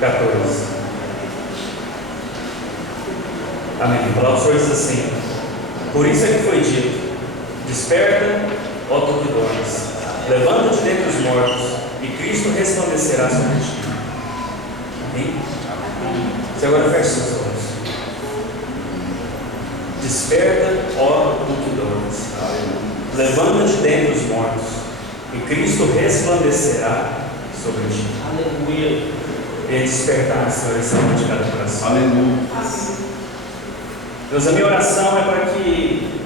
14. Amém. A palavra do Senhor diz assim: por isso é que foi dito: desperta, ó tu que dormes, levanta-te dentre os mortos, e Cristo resplandecerá sobre ti. Amém? Você agora fecha seus olhos. Desperta, ó tu que dormes, levanta-te dentre os mortos, e Cristo resplandecerá sobre ti. Aleluia. E despertar, Senhor, essa alma de cada coração. Aleluia. Deus, a minha oração é para que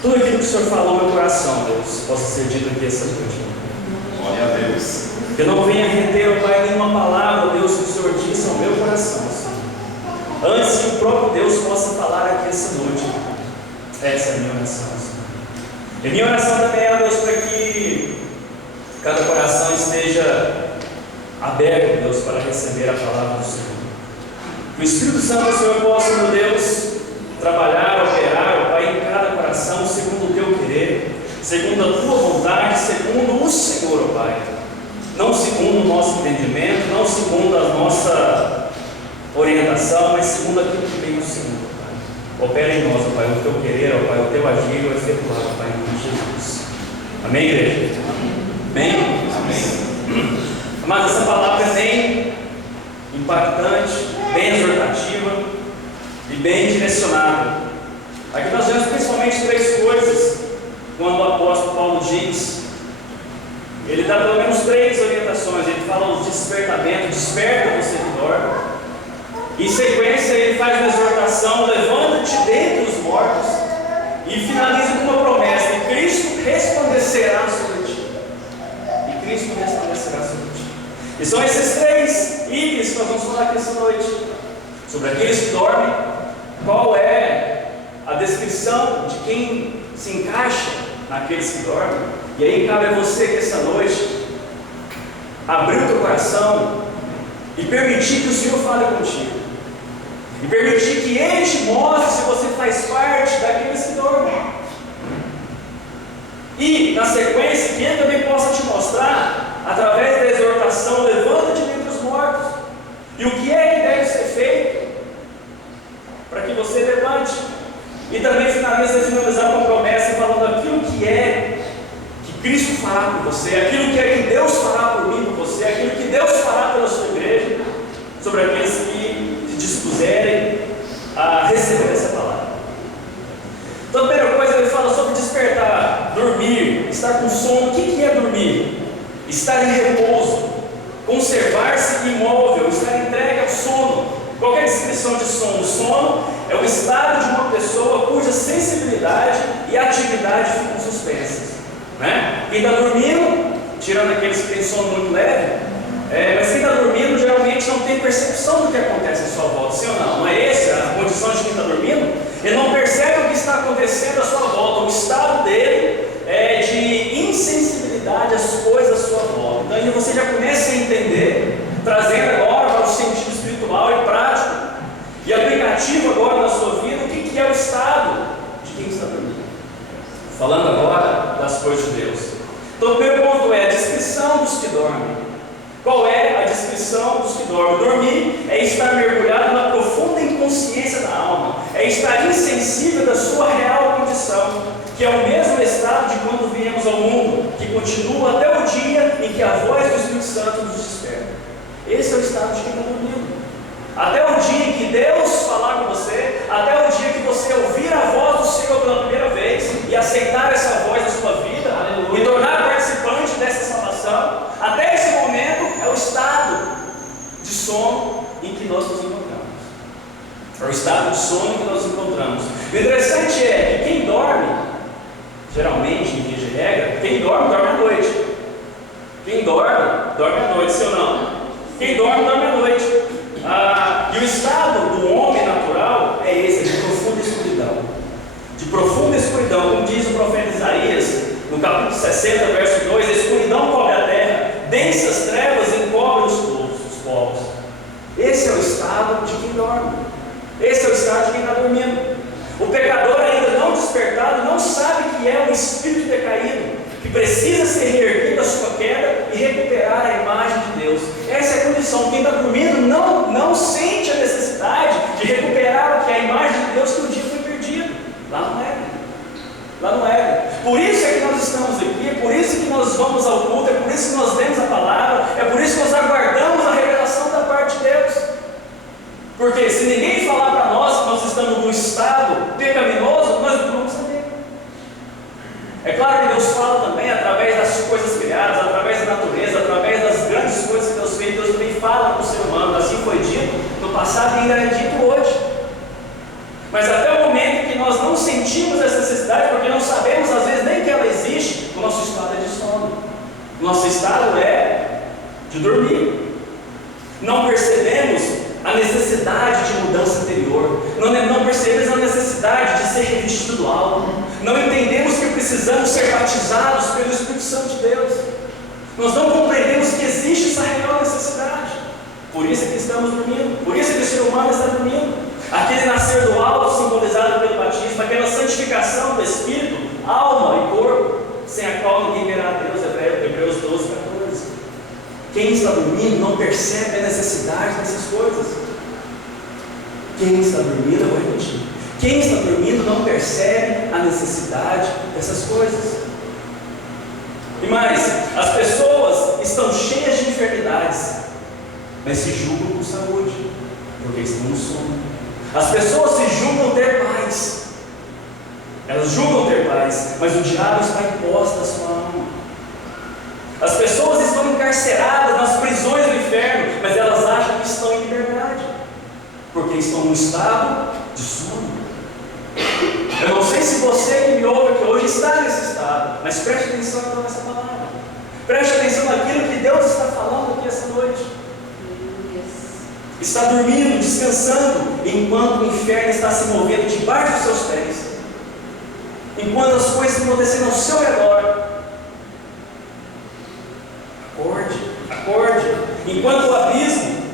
tudo aquilo que o Senhor falou no meu coração, Deus, possa ser dito aqui essa noite. Glória a Deus. Que eu não venha reter, ó Pai, nenhuma palavra, Deus, que o Senhor disse ao meu coração, Senhor. Antes que o próprio Deus possa falar aqui essa noite. Essa é a minha oração, Senhor. E minha oração também é, Deus, para que cada coração esteja aberto, Deus, para receber a palavra do Senhor. Que o Espírito Santo do Senhor possa, meu Deus, trabalhar, operar, ó Pai, em cada coração, segundo o teu querer, segundo a tua vontade, segundo o Senhor, ó Pai. Não segundo o nosso entendimento, não segundo a nossa orientação, mas segundo aquilo que vem do Senhor, ó Pai. Opera em nós, ó Pai, o teu querer, ó Pai, o teu agir, o efetuar, ó Pai, em nome de Jesus. Amém, igreja? Amém? Amém. Mas essa palavra é bem impactante, bem exortativa e bem direcionada. Aqui nós vemos principalmente três coisas quando o apóstolo Paulo diz. Ele dá pelo menos três orientações. Ele fala do despertamento: desperta você que dorme. Em sequência ele faz uma exortação: levanta-te dentre os mortos. E finaliza com uma promessa: e Cristo resplandecerá sobre ti. E Cristo resplandecerá sobre ti. E são esses três itens que nós vamos falar aqui essa noite. Sobre aqueles que dormem, qual é a descrição de quem se encaixa naqueles que dormem. E aí cabe a você que essa noite abrir o teu coração e permitir que o Senhor fale contigo. E permitir que Ele te mostre se você faz parte daqueles que dormem. E, na sequência, que Ele também possa te mostrar, através da exortação: levanta-te dentre os mortos. E o que é que deve ser feito para que você levante. E também finalizar com a promessa, falando aquilo que é que Cristo fará por você, aquilo que é que Deus fará por mim, por você, aquilo que Deus fará pela sua igreja, sobre aqueles que se dispuserem a receber essa palavra. Então, a primeira coisa, ele fala sobre despertar, dormir, estar com sono. O que é dormir? Estar em repouso, conservar-se imóvel, estar entregue ao sono. Qual é a descrição de sono? O sono é o estado de uma pessoa cuja sensibilidade e atividade ficam suspensas, né? Quem está dormindo, tirando aqueles que têm sono muito leve, mas quem está dormindo geralmente não tem percepção do que acontece à sua volta, sim ou não? Não é essa a condição de quem está dormindo? Ele não percebe o que está acontecendo à sua volta. O estado dele é de insensibilidade às coisas à sua volta. Então aí você já começa a entender, trazendo agora para o sentido espiritual e prático e aplicativo agora na sua vida, o que é o estado de quem está dormindo. Falando agora das coisas de Deus. Então o primeiro ponto é a descrição dos que dormem. Qual é a descrição dos que dormem? Dormir é estar mergulhado na profunda inconsciência da alma, é estar insensível da sua real condição, que é o mesmo estado de quando viemos ao mundo, que continua até o dia em que a voz do Espírito Santo nos desperta. Esse é o estado de quem está dormindo. Até o dia em que Deus falar com você, até o dia que você ouvir a voz do Senhor pela primeira vez e aceitar essa voz na sua vida, aleluia, e tornar participante dessa salvação, até esse momento é o estado de sono em que nós nos encontramos. É o estado de sono em que nós nos encontramos. O interessante é que quem dorme, geralmente, em via de regra, quem dorme, dorme à noite. Quem dorme, dorme à noite, sim ou não? Quem dorme, dorme à noite. E o estado do homem natural é esse, de profunda escuridão. De profunda escuridão, como diz o profeta Isaías, no capítulo 60, verso 2: a escuridão cobre a terra, densas trevas encobrem os povos. Esse é o estado de quem dorme. Esse é o estado de quem está dormindo. O pecador ainda não despertado não sabe que é um espírito decaído, que precisa ser reerguido da sua queda e recuperar a imagem de Deus. Essa é a condição estamos aqui, é por isso que nós vamos ao culto, é por isso que nós lemos a palavra, é por isso que nós aguardamos a revelação da parte de Deus. Porque se ninguém falar para nós que nós estamos num estado pecaminoso, nós não vamos saber. É claro que Deus fala também através das coisas criadas, através da natureza, através das grandes coisas que Deus fez. Deus também fala para o ser humano, assim foi dito no passado e ainda é dito hoje. Mas até o momento que nós não sentimos essa necessidade, porque não sabemos às vezes nem que ela existe, o nosso estado é de sono. O nosso estado é de dormir. Não percebemos a necessidade de mudança interior. Não percebemos a necessidade de ser revestido do alto. Não entendemos que precisamos ser batizados pelo Espírito Santo de Deus. Nós não compreendemos que existe essa real necessidade. Por isso é que estamos dormindo. Por isso é que o ser humano está dormindo. Aquele nascer do alto, simbolizado pelo batismo, aquela santificação do Espírito, alma e corpo, sem a qual ninguém verá a Deus. Hebreus 12, 14. Quem está dormindo não percebe a necessidade dessas coisas. Quem está dormindo, eu vou repetir. Quem está dormindo não percebe a necessidade dessas coisas. E mais, as pessoas estão cheias de enfermidades, mas se julgam com saúde, porque estão no sono. As pessoas se julgam ter paz, elas julgam ter paz, mas o diabo está imposto à sua alma. As pessoas estão encarceradas nas prisões do inferno, mas elas acham que estão em liberdade, porque estão num estado de sono. Eu não sei se você que me ouve aqui hoje está nesse estado, mas preste atenção então nessa palavra. Preste atenção naquilo que Deus está falando aqui essa noite. Está dormindo, descansando, enquanto o inferno está se movendo debaixo dos seus pés, enquanto as coisas estão acontecendo ao seu redor. Acorde, acorde. Enquanto o abismo,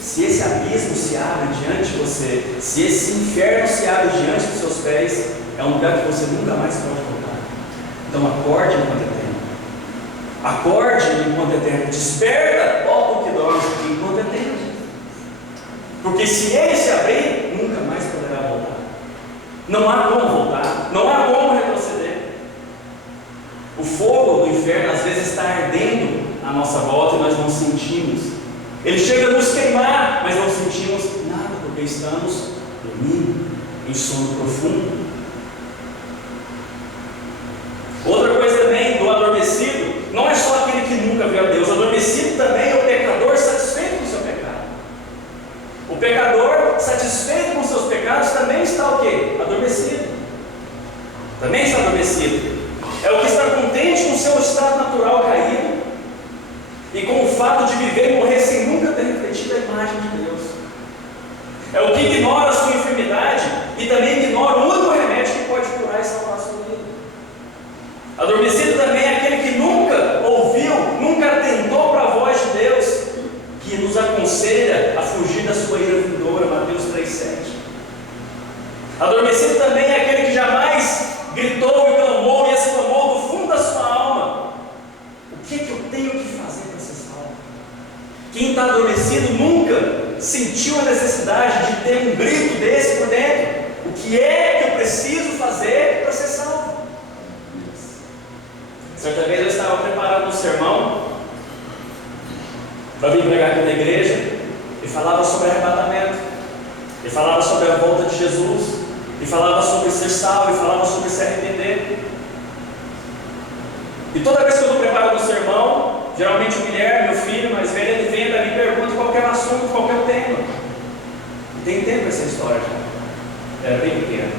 se esse abismo se abre diante de você, se esse inferno se abre diante dos seus pés, é um lugar que você nunca mais pode voltar. Então acorde enquanto é tempo. Acorde enquanto é tempo. Desperta, ó tu que dorme, enquanto é tempo. Porque se ele se abrir, nunca mais poderá voltar. Não há como voltar, não há como retroceder. O fogo do inferno às vezes está ardendo à nossa volta e nós não sentimos. Ele chega a nos queimar, mas não sentimos nada, porque estamos dormindo em sono profundo. Outra coisa também do adormecido, não é só aquele que nunca viu a Deus. O adormecido também é o pecador satisfeito com o seu pecado. O pecador satisfeito com os seus pecados também está o quê? Adormecido. Também está adormecido. É o que está contente com o seu estado natural caído e com o fato de viver e morrer sem nunca ter refletido a imagem de Deus. É o que ignora a sua enfermidade e também ignora o único remédio que pode curar e salvar a sua vida. Adormecido também é aquele que nunca ouviu, nunca atentou para a voz de Deus, que nos aconselha a fugir da sua ira vindoura, Mateus 3,7. Adormecido também é aquele que jamais gritou e clamou e exclamou do fundo da sua alma: o que é que eu tenho que fazer para ser salvo? Quem está adormecido nunca sentiu a necessidade de ter um grito desse por dentro: o que é que eu preciso fazer para ser salvo? Certa vez eu estava preparando um sermão para vir pregar aqui na igreja e falava sobre arrebatamento, e falava sobre a volta de Jesus, e falava sobre ser salvo, e falava sobre se arrepender. E toda vez que eu estou preparando um sermão, geralmente o Guilherme, meu filho mais velho, ele vem e me pergunta qualquer assunto, qualquer tema. E tem tempo essa história já, era bem pequeno.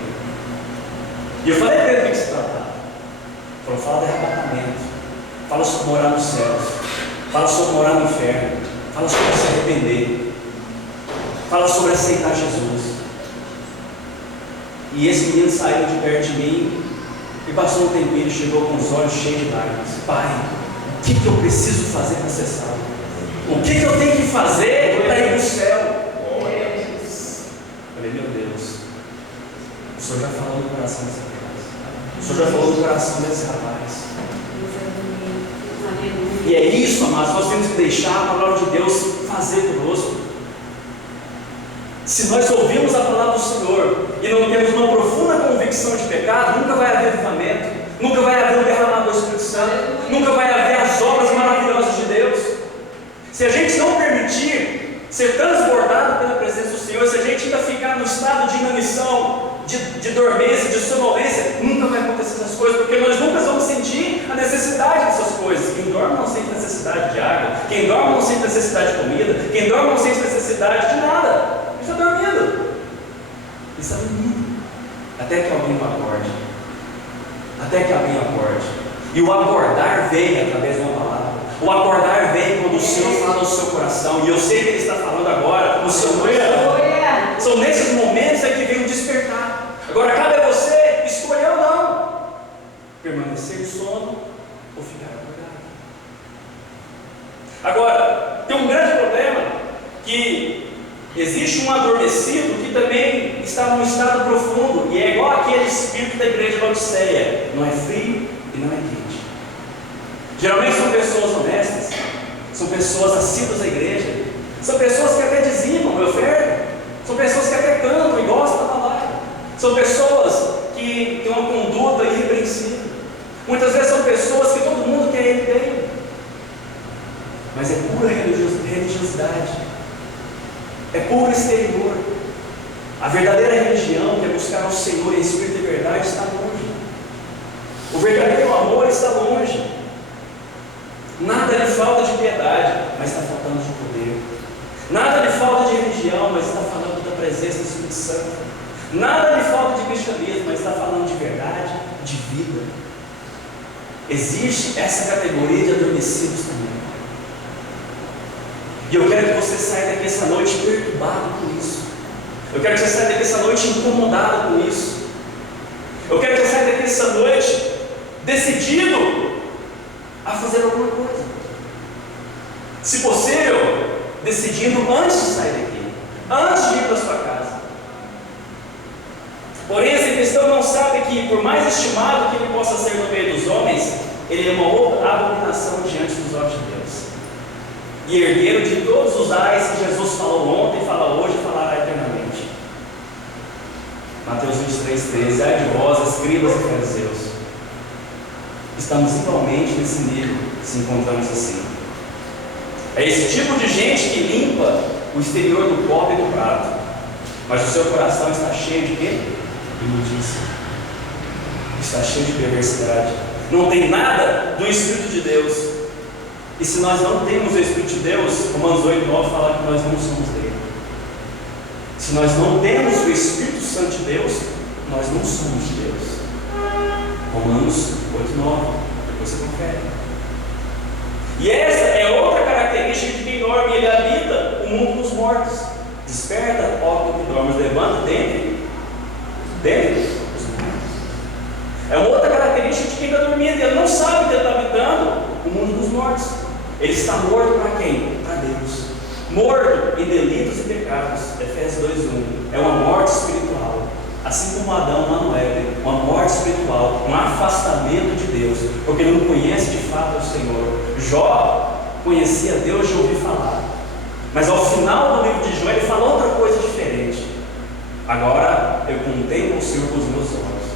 E eu falei para ele o que se tratava. Falou: fala de arrebatamento, fala sobre morar nos céus, fala sobre morar no inferno, fala sobre se arrepender, fala sobre aceitar Jesus. E esse menino saiu de perto de mim e passou um tempinho e chegou com os olhos cheios de lágrimas: pai, o que eu preciso fazer para ser salvo? O que eu tenho que fazer para ir para o céu? Eu falei: meu Deus, o Senhor já falou no coração dessa criança. O Senhor já falou no coração desse rapaz. E é isso, amados, nós temos que deixar a palavra de Deus fazer conosco. Se nós ouvirmos a palavra do Senhor e não temos uma profunda convicção de pecado, nunca vai haver avivamento, nunca vai haver o derramado do Espírito Santo, nunca vai haver as obras maravilhosas de Deus. Se a gente não permitir ser transbordado pela presença do Senhor, se a gente ainda ficar no estado de inanição, de dormência, de sonolência, nunca vai acontecer essas coisas, porque nós nunca vamos sentir a necessidade dessas coisas. Quem dorme não sente necessidade de água, quem dorme não sente necessidade de comida, quem dorme não sente necessidade de nada. Ele está dormindo, ele está dormindo, até que alguém o acorde, até que alguém acorde. E o acordar vem através de uma palavra. O acordar vem quando o Senhor fala no seu coração, e eu sei que Ele está falando agora no seu coração. São nesses momentos que vem o despertar. Agora cabe a você escolher ou não, permanecer no sono ou ficar acordado. Agora, tem um grande problema, que existe um adormecido que também está num estado profundo, e é igual aquele espírito da igreja de Laodiceia, não é frio e não é quente. Geralmente são pessoas honestas, são pessoas assíduas à igreja, são pessoas que até dizimam, ofertam, são pessoas que até cantam e gostam da palavra, são pessoas que têm uma conduta irrepreensível. Muitas vezes são pessoas que todo mundo quer ir bem, mas é pura religiosidade, é puro exterior. A verdadeira religião, que é buscar o Senhor em espírito e verdade, está longe. O verdadeiro amor está longe. Nada lhe falta de piedade, mas está faltando de poder. Nada lhe falta de religião, mas está falando da presença do Espírito Santo. Nada lhe falta de cristianismo, mas está falando de verdade, de vida. Existe essa categoria de adormecidos também. E eu quero que você saia daqui essa noite perturbado com isso. Eu quero que você saia daqui essa noite incomodado com isso. Eu quero que você saia daqui essa noite decidido a fazer alguma coisa. Se possível, decidindo antes de sair daqui, antes de ir para a sua casa. Porém, esse cristão não sabe que, por mais estimado que ele possa ser no meio dos homens, ele é uma abominação diante dos olhos de Deus. E herdeiro de todos os ais que Jesus falou ontem, fala hoje e falará eternamente. Mateus 23:13. Ai de vós, escribas e fariseus. Estamos igualmente nesse nível, se encontramos assim. É esse tipo de gente que limpa o exterior do copo e do prato, mas o seu coração está cheio de quê? Imundícia. Está cheio de perversidade. Não tem nada do Espírito de Deus. E se nós não temos o Espírito de Deus, Romanos 8:9 fala que nós não somos dele. Se nós não temos o Espírito Santo de Deus, nós não somos de Deus. Romanos 8:9, depois você confere. E essa é outra característica de quem dorme. Ele habita o mundo dos mortos. Desperta, ó tu que dormes, levanta dentre os mortos. É uma outra característica de quem está dormindo. Ele não sabe que ele está habitando o mundo dos mortos. Ele está morto para quem? Para Deus. Morto em delitos e pecados. Efésios 2:1. É uma morte espiritual. Assim como Adão lá no Éden, uma morte espiritual, um afastamento de Deus, porque ele não conhece de fato o Senhor. Jó conhecia Deus de ouvir falar, mas ao final do livro de Jó ele fala outra coisa diferente. Agora eu contemplo o Senhor com os meus olhos.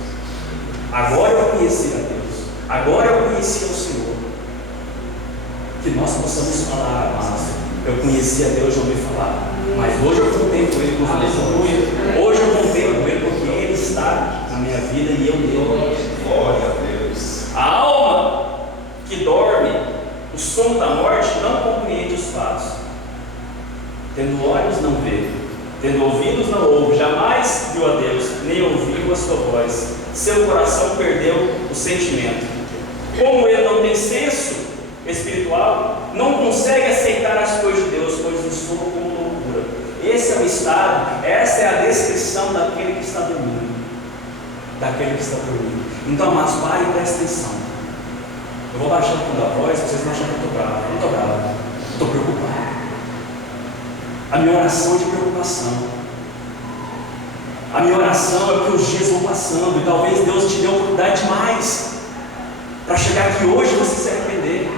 Agora eu conheci a Deus. Agora eu conheci o Senhor. Que nós possamos falar, amados, eu conheci a Deus de ouvir falar, mas hoje eu contemplo Ele com os meus olhos. Hoje eu contemplo Ele porque Ele está na minha vida e eu nele. Glória a Deus. A alma que dorme o sono da morte não compreende os fatos. Tendo olhos não vê, tendo ouvidos não ouve, jamais viu a Deus, nem ouviu a sua voz. Seu coração perdeu o sentimento. Como ele não tem senso espiritual, não consegue aceitar as coisas de Deus, pois lhe soam como loucura. Esse é o estado, essa é a descrição daquele que está dormindo. Daquele que está dormindo. Então, amados, pare e preste atenção. Eu vou baixar um pouco da voz, vocês não acham que eu estou bravo. Eu não estou bravo, estou preocupado. A minha oração é de preocupação. A minha oração é porque os dias vão passando e talvez Deus te dê oportunidade demais para chegar aqui hoje e você se arrepender.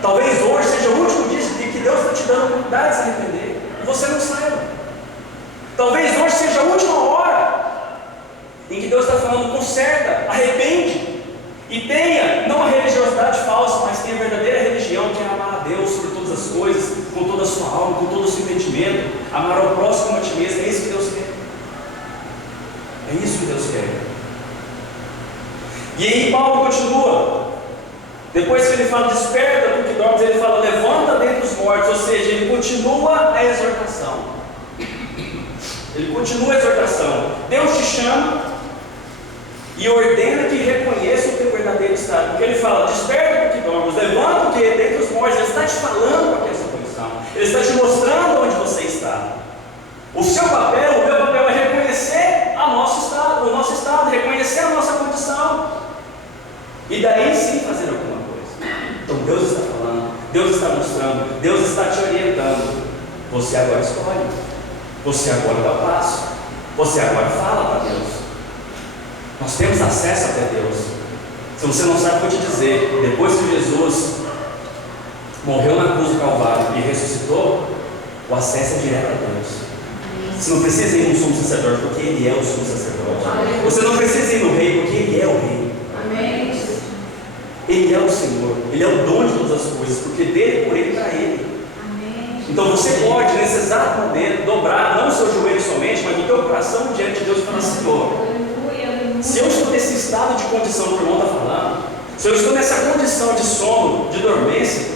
Talvez hoje seja o último dia que Deus está te dando a oportunidade de se arrepender e você não saiba. Talvez hoje seja a última hora em que Deus está falando: conserta, arrepende. E tenha, não a religiosidade falsa, mas tenha a verdadeira religião, que é amar a Deus sobre todas as coisas, com toda a sua alma, com todo o seu entendimento, amar ao próximo como a ti mesmo. É isso que Deus quer. É isso que Deus quer. E aí Paulo continua. Depois que ele fala, desperta do que dormes, ele fala, levanta dentre os mortos. Ou seja, ele continua a exortação. Ele continua a exortação. Deus te chama e ordena que reconheça o teu verdadeiro estado. Porque ele fala, desperta do que dormes, levanta o que dentre os mortos. Ele está te falando qual é a sua condição. Ele está te mostrando onde você está. O seu papel, o meu papel é reconhecer o nosso estado, reconhecer a nossa condição. E daí sim fazer alguma coisa. Então Deus está falando, Deus está mostrando, Deus está te orientando. Você agora escolhe. Você agora dá o passo. Você agora fala para Deus. Nós temos acesso até Deus. Se você não sabe, vou te dizer, depois que Jesus morreu na cruz do Calvário e ressuscitou, o acesso é direto a Deus. Você não precisa ir no sumo sacerdote, porque Ele é o sumo sacerdote. Amém. Você não precisa ir no rei, porque Ele é o rei. Amém. Ele é o Senhor, Ele é o dono de todas as coisas, porque dele, por Ele, para Ele. Amém. Então você pode, nesse exato momento, dobrar, não o seu joelho somente, mas o teu coração diante de Deus e falar, Senhor, se eu estou nesse estado de condição que o irmão está falando, se eu estou nessa condição de sono, de dormência,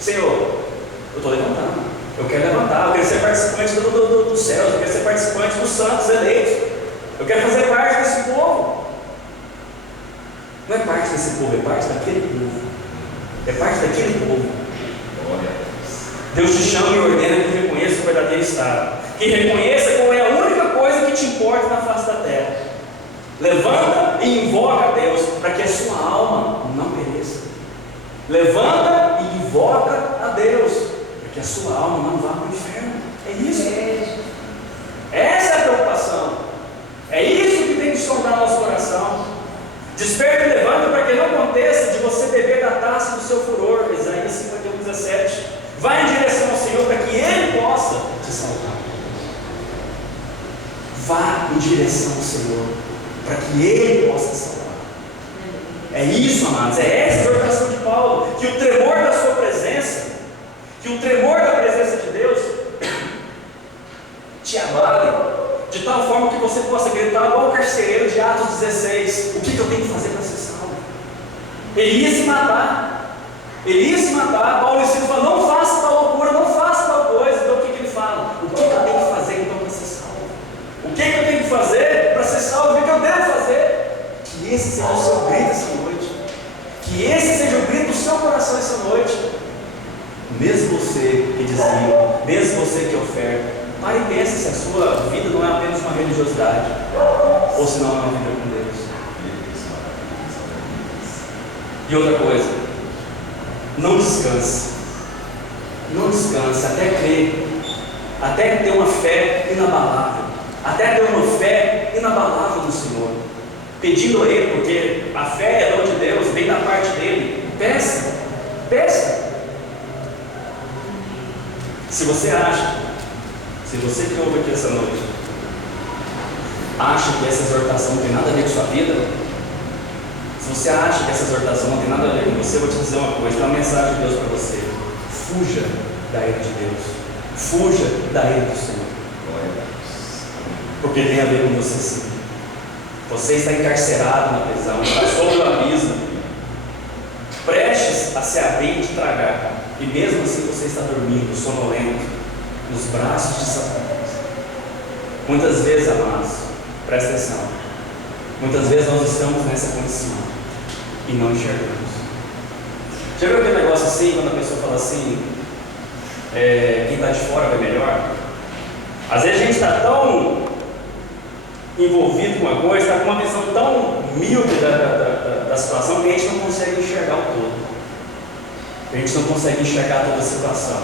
Senhor, eu estou levantando. Eu quero levantar, eu quero ser participante do céu, eu quero ser participante dos santos eleitos, eu quero fazer parte desse povo. Não é parte desse povo, é parte daquele povo. É parte daquele povo. Deus te chama e ordena que reconheça o verdadeiro estado, que reconheça qual é a única coisa que te importa na face da terra. Levanta e invoca a Deus para que a sua alma não pereça. Levanta e invoca a Deus que a sua alma não vá para o inferno. É isso. Essa é a preocupação. É isso que tem que sondar nosso coração. Desperta e levanta para que não aconteça de você beber da taça do seu furor. Isaías 51:17. Vai em direção ao Senhor para que Ele possa te salvar. Vá em direção ao Senhor para que Ele possa te salvar. É isso, amados. É essa a exortação de Paulo. Que o tremor da sua presença, que o tremor da presença de Deus te abale, de tal forma que você possa gritar igual o carcereiro de Atos 16: o que eu tenho que fazer para ser salvo? Ele ia se matar, Paulo ensina, fala, não faça tal loucura, não faça tal coisa. Então o que ele fala? O que eu tenho que fazer então para ser salvo? O que eu tenho que fazer para ser salvo? O que eu devo fazer? Que esse seja o seu grito essa noite, que esse seja o grito do seu coração essa noite. Mesmo você que desvia, mesmo você que oferta, pare e pense se a sua vida não é apenas uma religiosidade, ou se não é uma vida com Deus. E outra coisa, não descanse até crer, até ter uma fé inabalável, no Senhor, pedindo a Ele, porque a fé é dom de Deus, vem da parte dEle. Peça. Se você que ouve aqui essa noite, acha que essa exortação não tem nada a ver com sua vida, se você acha que essa exortação não tem nada a ver com você, eu vou te dizer uma coisa, uma mensagem de Deus para você: fuja da ira de Deus, fuja da ira do Senhor, porque tem a ver com você sim. Você está encarcerado na prisão, está sob o abismo, prestes a se abrir e te tragar, e mesmo assim você está dormindo, sonolento, nos braços de Satanás. Muitas vezes, amados, presta atenção, muitas vezes nós estamos nessa condição e não enxergamos. Já viu aquele negócio assim, quando a pessoa fala assim, quem está de fora vai melhor? Às vezes a gente está tão envolvido com uma coisa, está com uma visão tão humilde da situação, que a gente não consegue enxergar o todo. A gente não consegue enxergar toda a situação.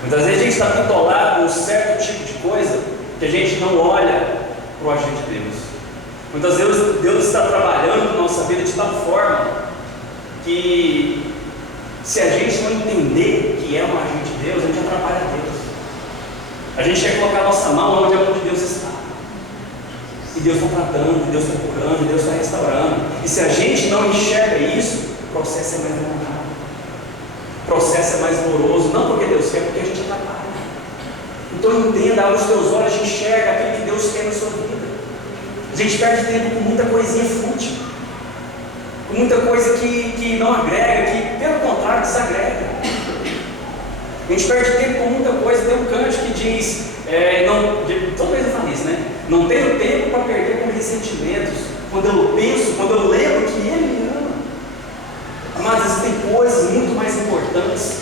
Muitas vezes a gente está bitolado com um certo tipo de coisa que a gente não olha para o agente de Deus. Muitas vezes Deus está trabalhando na nossa vida de tal forma que, se a gente não entender que é um agente de Deus, a gente atrapalha Deus. A gente quer colocar a nossa mão onde a mão de Deus está. E Deus está tratando, e Deus está curando, e Deus está restaurando. E se a gente não enxerga isso, o processo é mais demorado. O processo é mais moroso, não porque Deus quer, porque a gente atrapalha. Então entenda, abre os teus olhos e enxerga aquilo que Deus quer na sua vida. A gente perde tempo com muita coisinha fútil, com muita coisa que não agrega, que pelo contrário desagrega. A gente perde tempo com muita coisa. Tem um cântico que diz, toda vez eu falo isso, né? Não tenho tempo para perder com ressentimentos, quando eu penso, quando eu lembro que Ele me ama. Mas existem coisas muito mais importantes,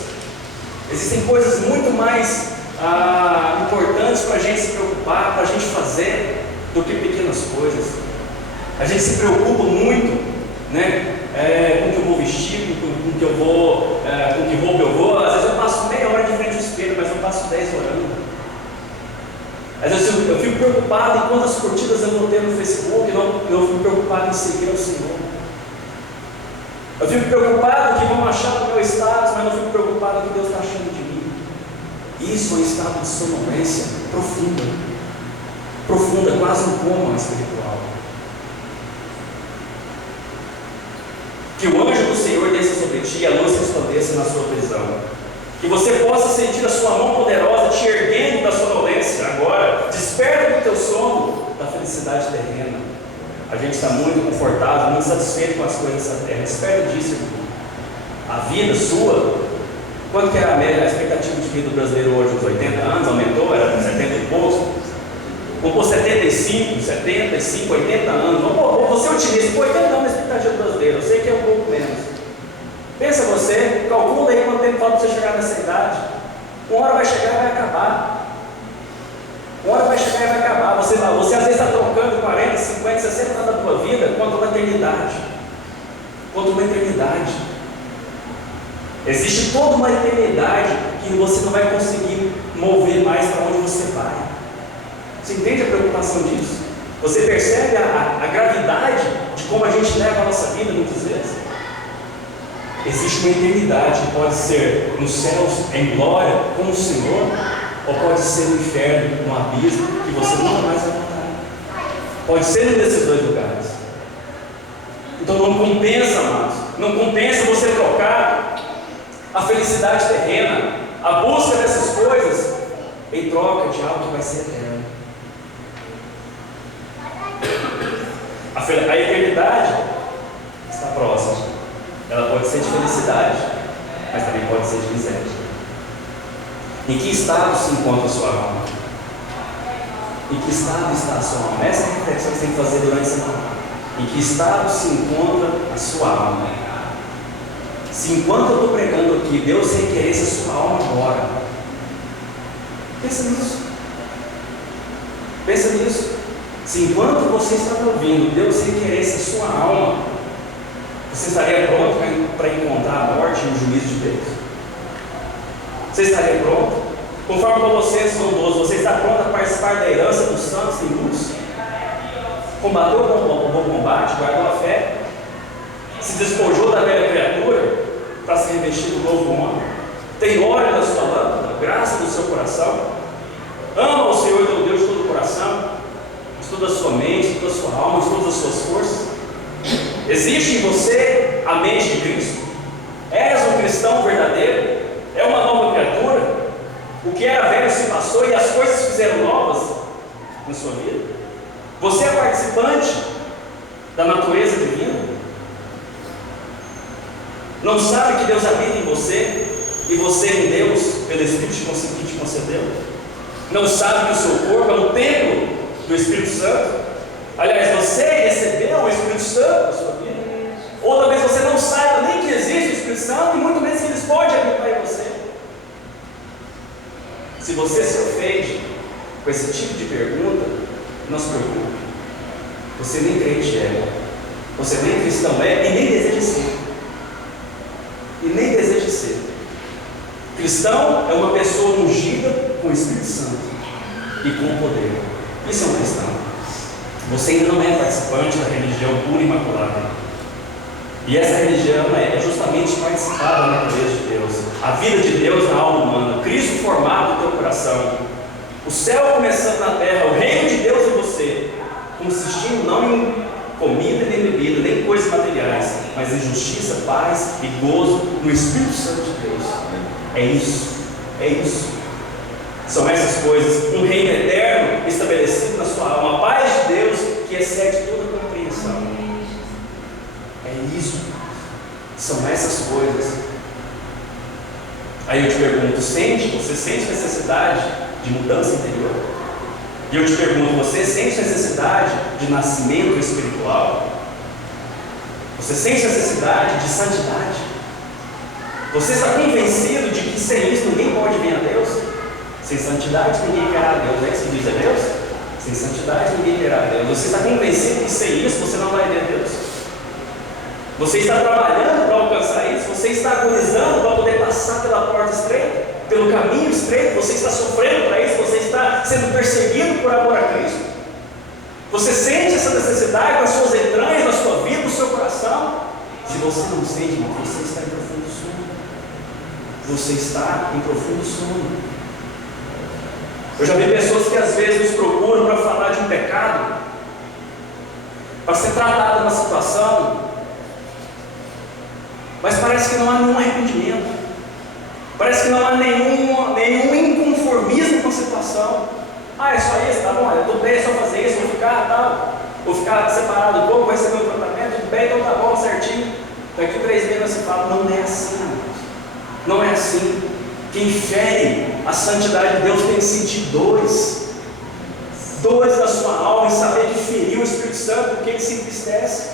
existem coisas muito mais importantes para a gente se preocupar, para a gente fazer, do que pequenas coisas. A gente se preocupa muito, né, com o que eu vou vestir, com o que eu vou, com que roupa eu vou. Às vezes eu passo meia hora de frente ao espelho, mas eu passo 10 orando. Às vezes eu fico preocupado em quantas curtidas eu vou ter no Facebook, eu fico preocupado em seguir ao Senhor. Eu fico preocupado que vão achar no meu status, mas não fico preocupado no que Deus está achando de mim. Isso é um estado de sonolência profunda, quase um coma espiritual. Que o anjo do Senhor desça sobre ti e a luz resplandeça na sua prisão. Que você possa sentir a sua mão poderosa te erguendo da sonolência agora. Desperta do teu sono da felicidade terrena. A gente está muito confortável, muito satisfeito com as coisas dessa terra. Desperta disso, irmão. A vida sua, quanto que era a expectativa de vida do brasileiro hoje? Uns 80 anos? Aumentou? Era 70 e poucos? Vamos por 75, 80 anos. Vou ser otimista, 80 anos a expectativa do brasileiro. Eu sei que é um pouco menos. Pensa você, calcula aí quanto tempo falta para você chegar nessa idade. Uma hora vai chegar e vai acabar. Uma hora vai chegar e vai acabar. Você às vezes está trocando 40, 50, 60 anos da tua vida quanto uma eternidade. Existe toda uma eternidade que você não vai conseguir mover mais para onde você vai. Você entende a preocupação disso? Você percebe a gravidade de como a gente leva a nossa vida muitas vezes? Existe uma eternidade que pode ser nos céus em glória com o Senhor, ou pode ser no inferno, no abismo, que você nunca mais vai voltar. Pode ser um desses dois lugares. Então não compensa, amados, não compensa você trocar a felicidade terrena, a busca dessas coisas, em troca de algo que vai ser eterno. A eternidade está próxima. Ela pode ser de felicidade, mas também pode ser de miséria. Em que estado se encontra a sua alma? Em que estado está a sua alma? Essa é a reflexão que você tem que fazer durante a semana. Em que estado se encontra a sua alma? Se enquanto eu estou pregando aqui, Deus requeresse a sua alma agora, pensa nisso. Pensa nisso. Se enquanto você está me ouvindo, Deus requeresse a sua alma, você estaria pronto para encontrar a morte e o juízo de Deus? Você estaria pronto? Conforme Colossenses 1:12, você está pronto a participar da herança dos santos em luz? Combateu o bom combate, guardou a fé, se despojou da velha criatura para se revestir do novo homem, tem óleo na sua lâmpada, graça no seu coração, ama o Senhor teu Deus de todo o coração, de toda a sua mente, de toda a sua alma, de todas as suas forças. Existe em você a mente de Cristo? És um cristão verdadeiro? É uma nova criatura? O que era velho se passou e as coisas se fizeram novas na sua vida? Você é participante da natureza divina? Não sabe que Deus habita em você e você em Deus pelo Espírito que te concedeu? Não sabe que o seu corpo é um templo do Espírito Santo? Aliás, você recebeu o Espírito Santo na sua vida? Ou talvez você não saiba nem que existe o Espírito Santo e muito menos que eles podem habitar em você. Se você se ofende com esse tipo de pergunta, não se preocupe. Você nem crente é, você nem cristão é e nem deseja ser. Cristão é uma pessoa ungida com o Espírito Santo e com o poder. Isso é um cristão. Você ainda não é participante da religião pura e imaculada. E essa religião é justamente participar da natureza de Deus, a vida de Deus na alma humana, Cristo formado no teu coração, o céu começando na terra, o reino de Deus em você, consistindo não em comida nem bebida, nem em coisas materiais, mas em justiça, paz e gozo no Espírito Santo de Deus. É isso, é isso. São essas coisas, um reino eterno estabelecido na sua alma, a paz de Deus que excede toda compreensão. É isso, são essas coisas. Aí eu te pergunto, você sente necessidade de mudança interior? E eu te pergunto, você sente necessidade de nascimento espiritual? Você sente necessidade de santidade? Você está convencido de que sem isso ninguém pode vir a Deus? Sem santidade ninguém verá a Deus, é isso que diz a Deus? Sem santidade ninguém verá a Deus. Você está convencido que sem isso você não vai ver a Deus? Você está trabalhando para alcançar isso? Você está agonizando para poder passar pela porta estreita? Pelo caminho estreito? Você está sofrendo para isso? Você está sendo perseguido por amor a Cristo? Você sente essa necessidade nas suas entranhas, na sua vida, no seu coração? Se você não sente, irmão, você está em profundo sono. Você está em profundo sono. Eu já vi pessoas que às vezes nos procuram para falar de um pecado, para ser tratado numa situação, mas parece que não há nenhum arrependimento, parece que não há nenhum inconformismo com a situação. É só isso, tá bom, eu estou bem, é só fazer isso, vou ficar separado um pouco, vou receber o tratamento, tudo bem, então tá bom, certinho. Daqui 3 meses você fala, não é assim, irmãos. Não é assim. Quem fere a santidade de Deus tem que sentir dores na sua alma, e saber que feriu o Espírito Santo, porque ele se entristece.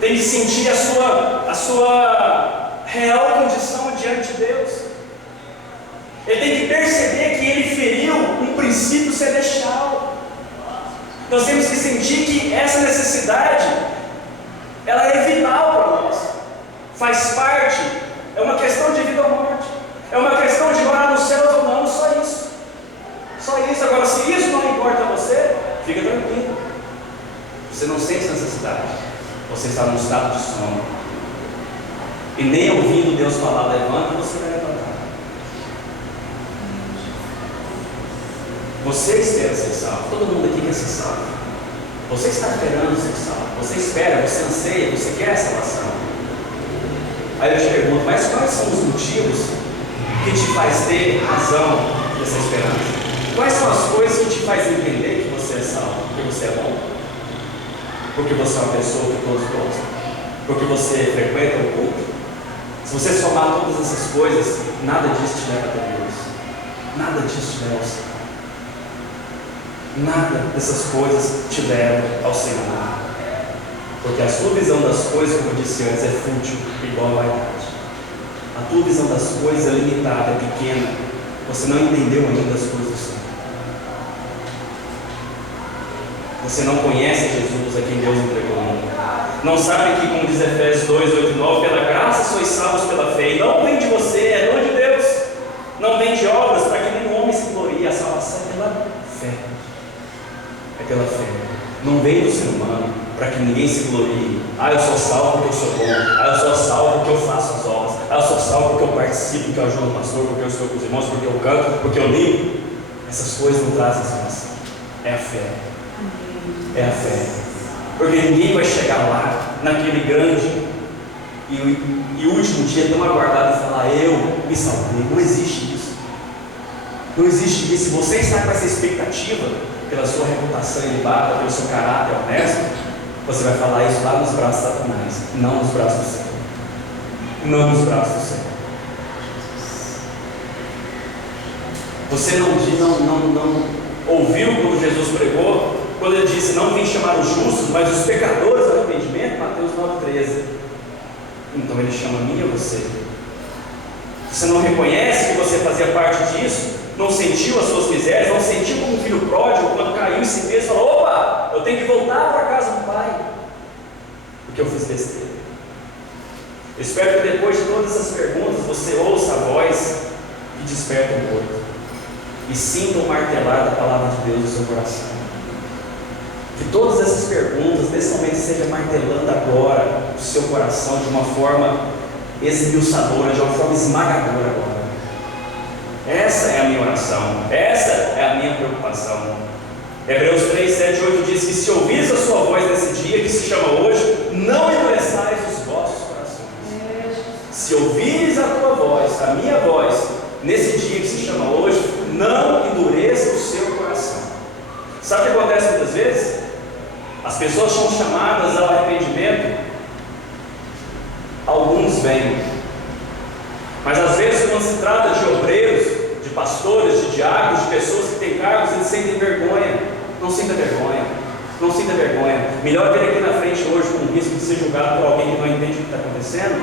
Tem que sentir a sua real condição diante de Deus. Ele tem que perceber que ele feriu um princípio celestial. Nós temos que sentir que essa necessidade, ela é vital para nós, faz parte, é uma questão de vida ou morte, é uma questão de morar nos céus ou não, só isso. Só isso. Agora, se isso não importa a você, fica tranquilo. Você não sente necessidade, você está num estado de sono, e nem ouvindo Deus falar, levanta, você vai levantar. Você espera ser salvo, todo mundo aqui quer ser salvo. Você está esperando ser salvo, você espera, você anseia, você quer a salvação. Aí eu te pergunto, mas quais são os motivos que te faz ter razão dessa esperança? Quais são as coisas que te faz entender que você é salvo? Porque você é bom? Porque você é uma pessoa que todos gostam? Porque você frequenta o culto? Se você somar todas essas coisas, nada disso te leva a Deus. Nada disso te leva ao Senhor. Nada dessas coisas te leva ao Senhor. Porque a sua visão das coisas, como eu disse antes, é fútil, igual a vaidade. A tua visão das coisas é limitada, é pequena. Você não entendeu ainda as coisas do Senhor. Você não conhece Jesus a quem Deus entregou o mundo. Não sabe que, como diz Efésios 2, 8 e 9, pela graça sois salvos pela fé. E não vem de você, é dom de Deus. Não vem de obras para que nenhum homem se glorie. A salvação é pela fé. É pela fé. Não vem do ser humano para que ninguém se glorie. Eu sou salvo porque eu sou bom. Eu sou salvo porque eu faço as obras. Eu sou salvo porque eu participo, porque eu ajudo o pastor, porque eu estou com os irmãos, porque eu canto, porque eu limpo. Essas coisas não trazem salvação. É a fé. É a fé. Porque ninguém vai chegar lá, naquele grande e último dia tão aguardado e falar, eu me salvei. Não existe isso. Não existe isso. Se você está com essa expectativa, pela sua reputação ilibada, pelo seu caráter honesto, você vai falar isso lá nos braços de Satanás, não nos braços do Senhor. Não nos braços do Senhor. Você não ouviu quando Jesus pregou, quando ele disse, não vim chamar os justos, mas os pecadores ao arrependimento, Mateus 9,13. Então ele chama a mim e a você. Você não reconhece que você fazia parte disso? Não sentiu as suas misérias? Não sentiu como um filho pródigo, quando caiu em si mesmo, falou, opa, eu tenho que voltar para a casa do pai, porque eu fiz besteira. Eu espero que depois de todas essas perguntas, você ouça a voz que desperta o morto, e sinta o martelar da palavra de Deus no seu coração. Que todas essas perguntas, nesse momento, estejam martelando agora o seu coração de uma forma esmiuçadora, de uma forma esmagadora agora. Essa é a minha oração, essa é a minha preocupação. Hebreus 3, 7 e 8 diz que se ouvires a sua voz nesse dia, que se chama hoje, não endureçais os vossos corações. Se ouvires a tua voz, a minha voz, nesse dia que se chama hoje, não endureça o seu coração. Sabe o que acontece muitas vezes? As pessoas são chamadas ao arrependimento, alguns vêm, mas às vezes quando se trata de obreiros, de pastores, de diáconos, de pessoas que têm cargos, eles sentem vergonha. Não sinta vergonha, não sinta vergonha. Melhor vir aqui na frente hoje com o risco de ser julgado por alguém que não entende o que está acontecendo,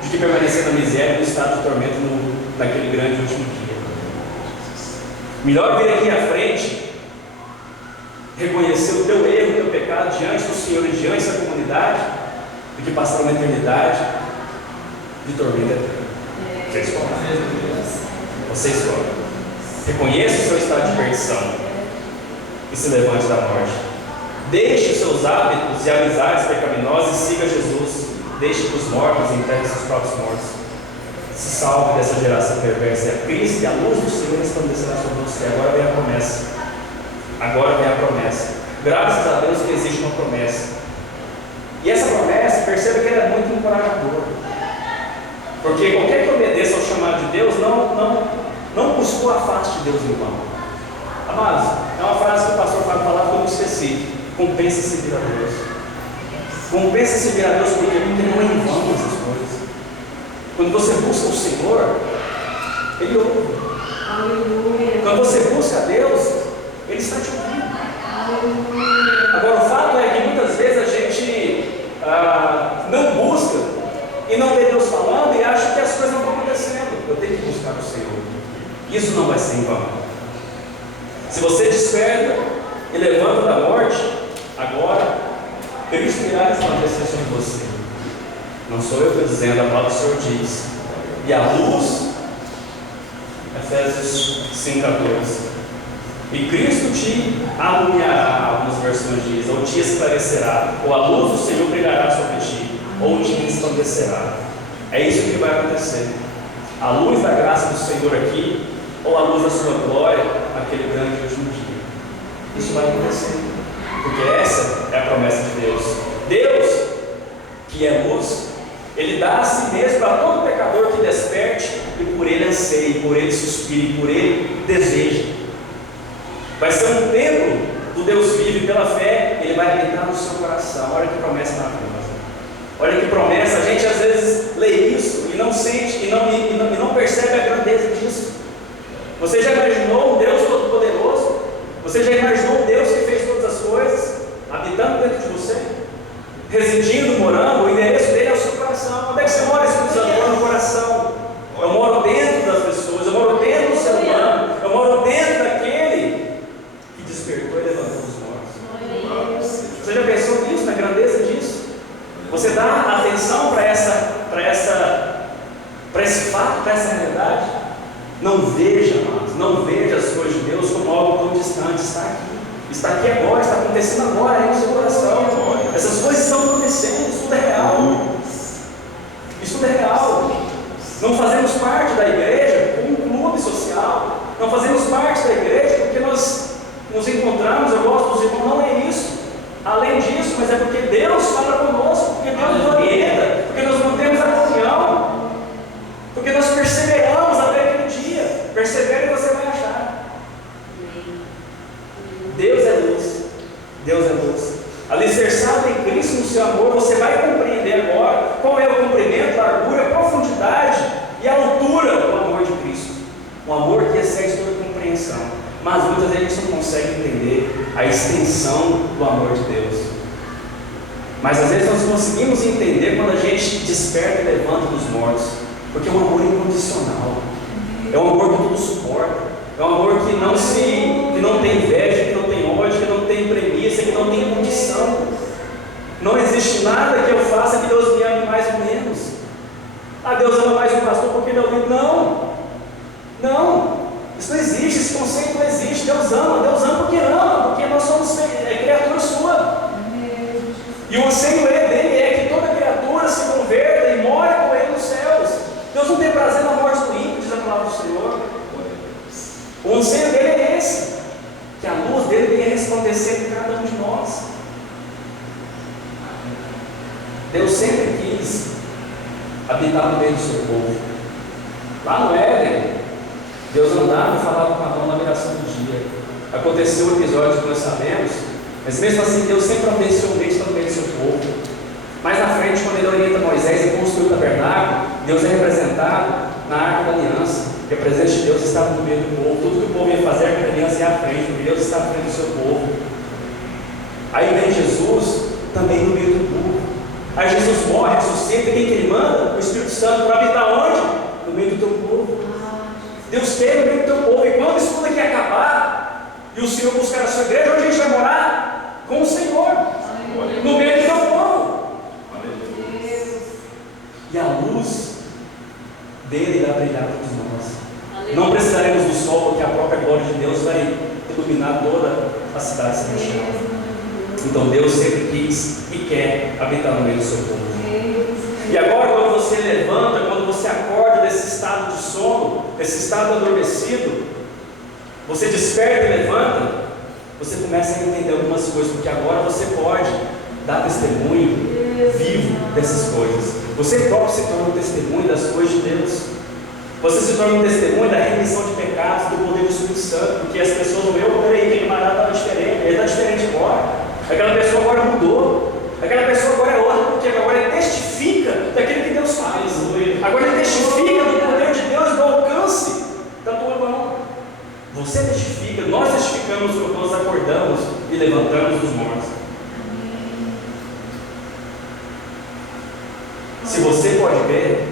do que permanecer na miséria e no estado de tormento naquele grande último dia. Melhor vir aqui à frente, reconhecer o teu erro, o teu pecado diante do Senhor e diante da comunidade, do que passar uma eternidade de tormento eterno. Você escolhe. Você escolhe. Reconheça o seu estado de perdição e se levante da morte. Deixe os seus hábitos e amizades pecaminosas e siga Jesus. Deixe que os mortos enterrem seus próprios mortos. Se salve dessa geração perversa. E a Cristo e a luz do Senhor resplandecerá sobre você. Agora vem a promessa. Agora vem a promessa. Graças a Deus que existe uma promessa. E essa promessa, perceba que ela é muito encorajadora. Porque qualquer que obedeça ao chamado de Deus não buscou a face de Deus em vão. Amados, é uma frase que o pastor Fábio falava que eu não esqueci. Compensa servir a Deus. Compensa servir a Deus porque não é em vão essas coisas. Quando você busca o Senhor, Ele ouve. Aleluia. Quando você busca a Deus, Ele está te ouvindo. Aleluia. Agora, o fato é que muitas vezes a gente não busca e não vê Deus falando e acha que as coisas não estão acontecendo. Eu tenho que buscar o Senhor. Isso não vai ser em vão. Se você desperta e levanta da morte, agora Cristo irá resplandecer sobre você. Não sou eu que estou dizendo, a palavra do Senhor diz. E a luz, Efésios 5,14. E Cristo te alumiará, algumas versões dizem, ou te esclarecerá, ou a luz do Senhor brilhará sobre ti, ou te resplandecerá. É isso que vai acontecer. A luz da graça do Senhor aqui, ou a luz da sua glória, naquele grande último dia. Isso vai acontecer, porque essa é a promessa de Deus. Deus, que é luz, Ele dá a si mesmo para todo pecador que desperte e por Ele anseie, por Ele suspire, por Ele deseje. Vai ser um templo do Deus vivo e pela fé Ele vai habitar no seu coração. Olha que promessa maravilhosa. Olha que promessa. A gente às vezes lê isso e não sente e não percebe a grandeza disso. Você já imaginou um Deus todo-poderoso? Você já imaginou um Deus que fez todas as coisas, habitando dentro de você? Residindo, morando, o endereço dele é o seu coração. Onde é que você mora, Espírito Santo? Eu moro no coração. Eu moro dentro das pessoas, eu moro dentro do ser humano, eu moro dentro daquele que despertou e levantou os mortos. Você já pensou nisso, na grandeza disso? Você dá atenção para esse fato, para essa realidade? Não veja, amados, não veja as coisas de Deus como algo tão distante. Está aqui agora, está acontecendo agora, aí no seu coração. Essas coisas estão acontecendo, isso tudo é real. Isso tudo é real. Não fazemos parte da igreja como um clube social. Não fazemos parte da igreja porque nós nos encontramos, eu gosto dos irmãos, não é isso. Além disso, mas é porque Deus fala conosco, porque Deus nos orienta, porque nós mantemos a comunhão, porque nós perseveramos até aquele dia. Persevere e você vai achar. Deus é luz. Deus é luz. Alicerçado em Cristo no seu amor, você vai compreender agora qual é o comprimento, a largura, a profundidade e a altura do amor de Cristo. Um amor que excede toda compreensão. Mas muitas vezes a gente não consegue entender a extensão do amor de Deus. Mas às vezes nós conseguimos entender quando a gente desperta e levanta dos mortos. Porque é um amor incondicional. É um amor que tudo suporta. É um amor que não tem inveja, que não tem ódio, que não tem premissa, que não tem condição. Não existe nada que eu faça que Deus me ame mais ou menos. Deus ama mais o pastor porque ele é o Não. Não. Isso não existe, esse conceito não existe. Deus ama porque nós somos criatura sua. E o anseio dele é que toda criatura se converta e more com ele nos céus. Deus não tem prazer na morte do ímpio, diz a palavra do Senhor. O anseio dele é esse, que a luz dele venha resplandecer Deus sempre quis habitar no meio do seu povo. Lá no Éden, Deus andava e falava com Adão na viração do dia. Aconteceu o episódio que nós sabemos, mas mesmo assim Deus sempre abençoou o meio do seu povo. Mais na frente, quando ele orienta Moisés a construir o tabernáculo, Deus é representado na Arca da Aliança, que a presença de Deus estava no meio do povo. Tudo que o povo ia fazer, a aliança ia à frente, porque Deus estava à frente do seu povo. Aí vem Jesus, também no meio do povo. Aí Jesus morre, ressuscita, quem que ele manda? O Espírito Santo, para habitar onde? No meio do teu povo. Deus quer no meio do teu povo, e quando isso tudo aqui acabar, e o Senhor buscar a sua igreja, onde a gente vai morar? Com o Senhor, no meio do teu povo. E a luz dele irá brilhar todos nós. Não precisaremos do sol, porque a própria glória de Deus vai iluminar toda a cidade celestial. Então Deus sempre quis e quer habitar no meio do seu povo. E agora, quando você levanta, quando você acorda desse estado de sono, desse estado adormecido, você desperta e levanta, você começa a entender algumas coisas, porque agora você pode dar testemunho vivo dessas coisas. Você próprio se torna um testemunho das coisas de Deus. Você se torna um testemunho da remissão de pecados, do poder do Espírito Santo, porque as pessoas vão ver, peraí, aquele camarada estava diferente, ele está diferente agora. Aquela pessoa agora mudou. Aquela pessoa agora é outra, porque agora ele testifica daquilo que Deus faz. Agora ele testifica do poder de Deus, do alcance da tua mão. Você testifica, nós testificamos quando nós acordamos e levantamos dos mortos. Se você pode ver,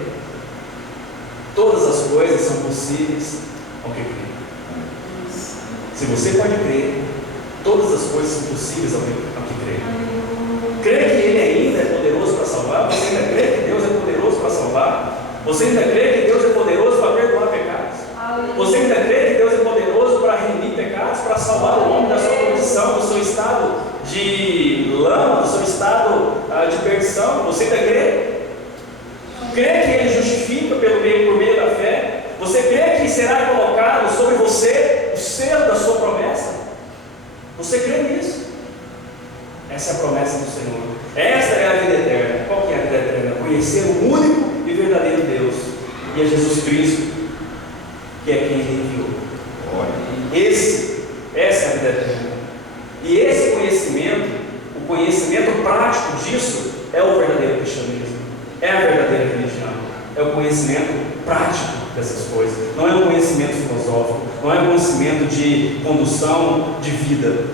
todas as coisas são possíveis ao que crê. Se você pode crer, todas as coisas são possíveis ao que crê. Crê que Ele ainda é poderoso para salvar? Você ainda crê que Deus é poderoso para salvar? Você ainda crê que Deus é poderoso para perdoar pecados? Você ainda crê que Deus é poderoso para remir pecados, para salvar o homem da sua condição, do seu estado de lama, do seu estado de perdição? Você ainda crê? Crê que Ele justifica por meio da fé? Você crê que será colocado sobre você o selo da sua promessa? Você crê nisso? Essa é a promessa do Senhor. Esta é a vida eterna. Qual que é a vida eterna? Conhecer o único e verdadeiro Deus, e é Jesus Cristo, que é quem Ele enviou. Essa é a vida eterna. E esse conhecimento, o conhecimento prático disso, é o verdadeiro cristianismo. É a verdadeira religião. É o conhecimento prático dessas coisas. Não é um conhecimento filosófico, não é um conhecimento de condução de vida.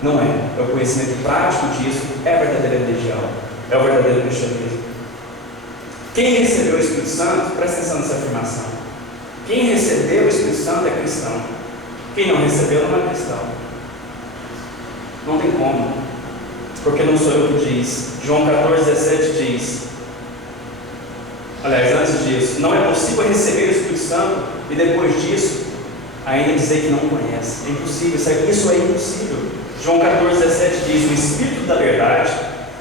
Não é. É o conhecimento prático disso. É a verdadeira religião. É o verdadeiro cristianismo. Quem recebeu o Espírito Santo, presta atenção nessa afirmação. Quem recebeu o Espírito Santo é cristão. Quem não recebeu não é cristão. Não tem como. Porque não sou eu que diz. João 14,17 diz. Aliás, antes disso, não é possível receber o Espírito Santo e depois disso ainda dizer que não conhece. É impossível, isso é impossível. João 14,17 diz: o Espírito da verdade,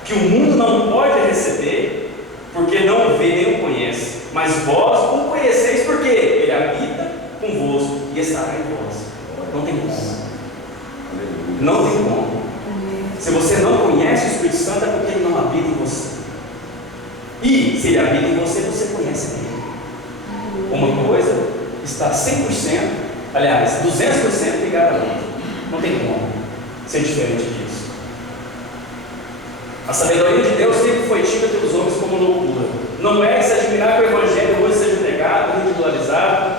que o mundo não pode receber, porque não o vê nem o conhece, mas vós o conheceis, porque Ele habita convosco e estará em vós. Não tem como. Não tem como. Se você não conhece o Espírito Santo, é porque Ele não habita em você. E se Ele habita em você, você conhece Ele. Uma coisa está 100%, aliás, 200% ligada a outra. Não tem como ser diferente disso. A sabedoria de Deus sempre foi tida pelos homens como loucura. Não é de se admirar que o Evangelho hoje seja negado, ridicularizado,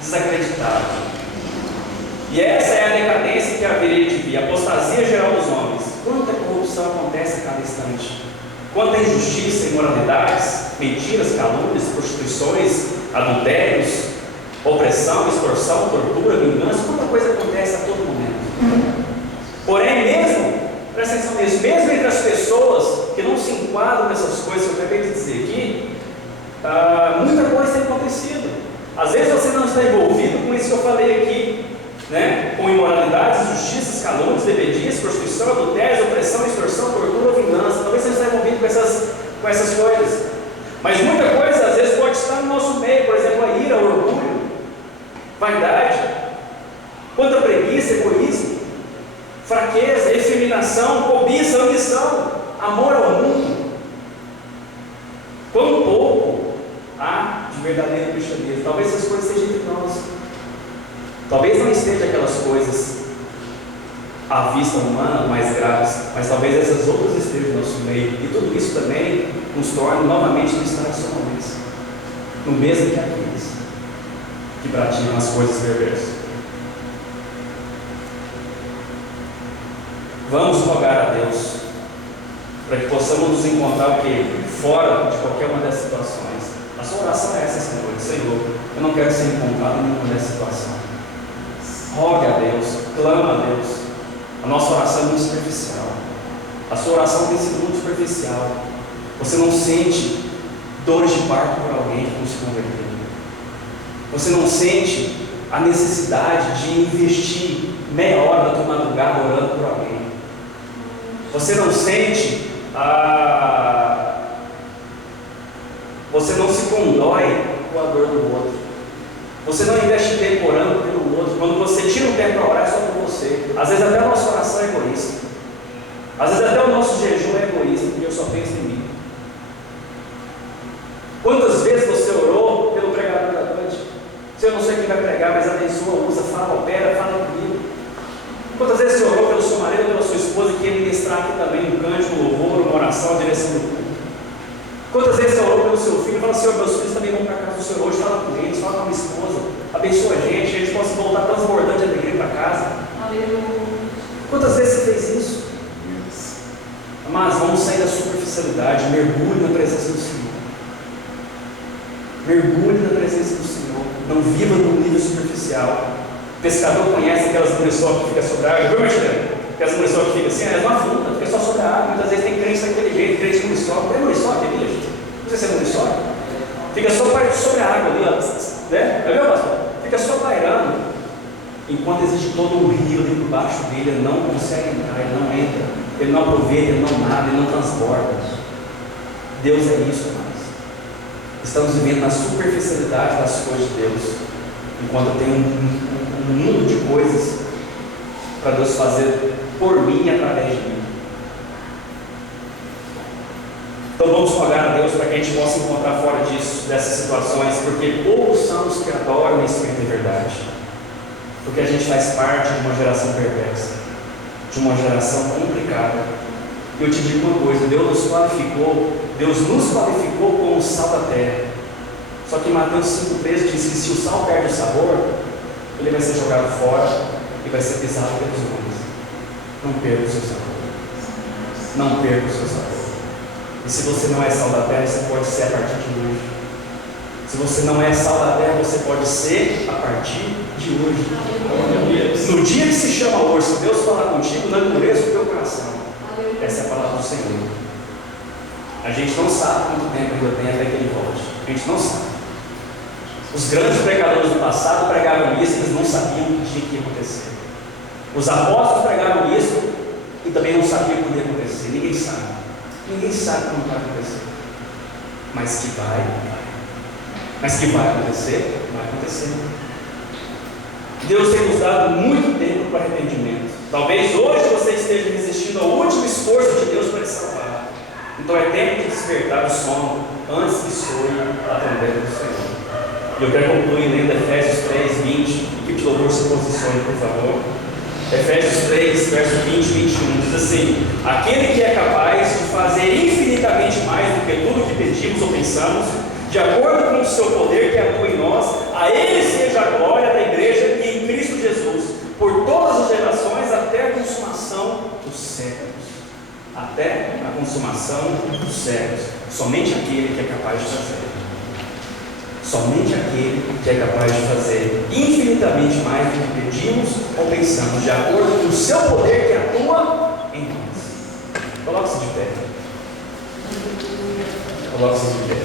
desacreditado. E essa é a decadência que haveria de vir, a apostasia geral dos homens. Quanta corrupção acontece a cada instante. Quanta injustiça, imoralidades, mentiras, calúnias, prostituições, adultérios, opressão, extorsão, tortura, vingança, quanta coisa acontece a todo momento. Porém, presta atenção nisso, mesmo entre as pessoas que não se enquadram nessas coisas que eu acabei de dizer aqui, muita coisa tem acontecido. Às vezes você não está envolvido com isso que eu falei aqui, né? Com imoralidades, injustiças, calúnias, bebedias, prostituição, adultério, opressão, extorsão, tortura, vingança. Talvez você não esteja envolvido com essas coisas. Mas muita coisa às vezes pode estar no nosso meio, por exemplo, a ira, o orgulho, vaidade, quanta preguiça, egoísmo, fraqueza, efeminação, cobiça, ambição, amor ao mundo. Quão pouco há de verdadeiro cristianismo? Talvez essas coisas estejam entre nós. Talvez não esteja aquelas coisas à vista humana mais graves, mas talvez essas outras estejam no nosso meio. E tudo isso também nos torna novamente distracionais, no mesmo que aqueles que praticam as coisas perversas. Vamos rogar a Deus para que possamos nos encontrar o quê? Fora de qualquer uma dessas situações. A sua oração é essa, Senhor, eu não quero ser encontrado em nenhuma dessas situações. Rogue a Deus, clama a Deus. A nossa oração é muito superficial. A sua oração tem sido muito superficial. Você não sente dores de parto por alguém que não se converteu. Você não sente a necessidade de investir meia hora da tua madrugada orando por alguém. Você não sente você não se condói com a dor do outro. Você não investe tempo orando pelo outro. Quando você tira um tempo para orar, é só por você. Às vezes até a nossa oração é egoísta. Às vezes até o nosso jejum é egoísta, porque eu só penso em mim. Quantas vezes você orou pelo pregador da noite? Se eu não sei quem vai pregar, mas abençoa, usa, fala, opera, fala comigo. Quantas vezes você orou pelo seu marido ou pela sua esposa que ia ministrar aqui também um cântico, um louvor, uma oração, a direção do culto? Quantas vezes você orou pelo seu filho e fala, Senhor, meus filhos também vão para a casa do Senhor hoje, fala com eles, fala com a minha esposa, abençoa a gente possa voltar transbordante a alegria para casa. Aleluia. Quantas vezes você fez isso? Mas vamos sair da superficialidade, mergulhe na presença do Senhor. Mergulhe na presença do Senhor. Não viva num nível superficial. O pescador conhece aquelas muriçocas que ficam sobre a água, viu, Marcelo? Aquelas muriçocas que ficam assim, elas não afundam, fica só sobre a água. Muitas vezes tem crente daquele jeito, crente muriçoca. Não é muriçoca aqui, gente? Não sei se é muriçoca. Fica só sobre a água ali, ó. Né? Já viu, pastor? Fica só pairando. Enquanto existe todo um rio ali por baixo dele, ele não consegue entrar, ele não entra, ele não aproveita, ele não nada, ele não transborda. Deus é isso, mas estamos vivendo na superficialidade das coisas de Deus, enquanto tem um mundo de coisas para Deus fazer por mim e através de mim. Então vamos rogar a Deus para que a gente possa encontrar fora disso, dessas situações, porque poucos são os que adoram esse espírito de verdade, porque a gente faz parte de uma geração perversa, de uma geração complicada. E eu te digo uma coisa, Deus nos qualificou como sal da terra. Só que Mateus 5,13 diz que se o sal perde o sabor, ele vai ser jogado fora e vai ser pisado pelos homens. Não perca o seu sabor. Não perca o seu sabor. E se você não é sal da terra, você pode ser a partir de hoje. Se você não é sal da terra, você pode ser a partir de hoje. No dia que se chama hoje, se Deus falar contigo, não endureça o teu coração. Essa é a palavra do Senhor. A gente não sabe quanto tempo ainda tem até que ele volte. A gente não sabe. Os grandes pregadores do passado pregaram isso, eles não sabiam o que tinha que acontecer. Os apóstolos pregaram isso e também não sabiam o que ia acontecer. Ninguém sabe. Ninguém sabe como vai acontecer. Mas que vai acontecer, vai acontecer. Deus tem nos dado muito tempo para arrependimento. Talvez hoje você esteja resistindo ao último esforço de Deus para te salvar. Então é tempo de despertar do sono antes que soe a trombeta do Senhor. E eu quero concluir lendo Efésios 3, 20. Equipe de louvor, se posicione, por favor. Efésios 3, verso 20 e 21 diz assim: aquele que é capaz de fazer infinitamente mais do que tudo que pedimos ou pensamos, de acordo com o seu poder que atua em nós, a Ele seja a glória da igreja e em Cristo Jesus, por todas as gerações, até a consumação dos séculos. Até a consumação dos séculos. Somente aquele que é capaz de fazer. Somente aquele que é capaz de fazer infinitamente mais do que pedimos ou pensamos, de acordo com o seu poder que atua em nós. Coloque-se de pé. Coloque-se de pé.